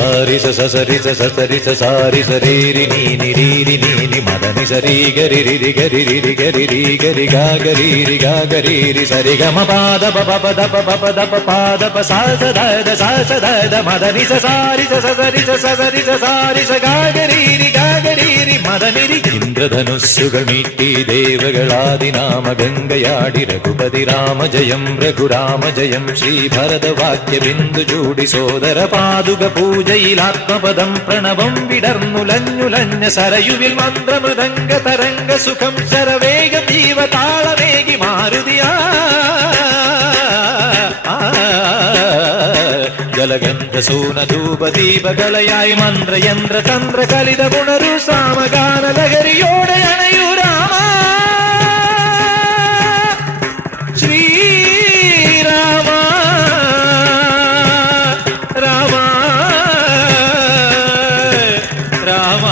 సారి సరి సరి సారి సరి నీ మదని సరి గరి రి గరి రి గరి రి గరి గా గరి రి సరి గమ పాద పప దప పప దప పాద ప సా స ద మదని సరి సరి సారి స గా గరి రి మదని రి ഇന്ദ്രധനുസ്സുകൾ മീട്ടി ദേവകളാദിനാമ ഗംഗയാടി രഘുപതി രാമ ജയം രഘുരാമ ജയം ശ്രീഭരതവാക്യ ബിന്ദു ചൂടി സോദര പാതുക പൂജയിൽ ആത്മപദം പ്രണവം വിടർന്നുലഞ്ഞുലഞ്ഞ സരയുവിൽ മന്ത്രമൃദംഗ തരംഗ സുഖം ശരവേഗ ജീവതാളമേകി മാരുതിയാ ജലഗന്ധ സൂനധൂപദീപകളയായി മന്ത്രയന്ത്ര തന്ത്ര കലിത പുണരു സാമഗാന ലഹരിയോടെ അണയൂ രാമ ശ്രീരാമ രാമ രാമ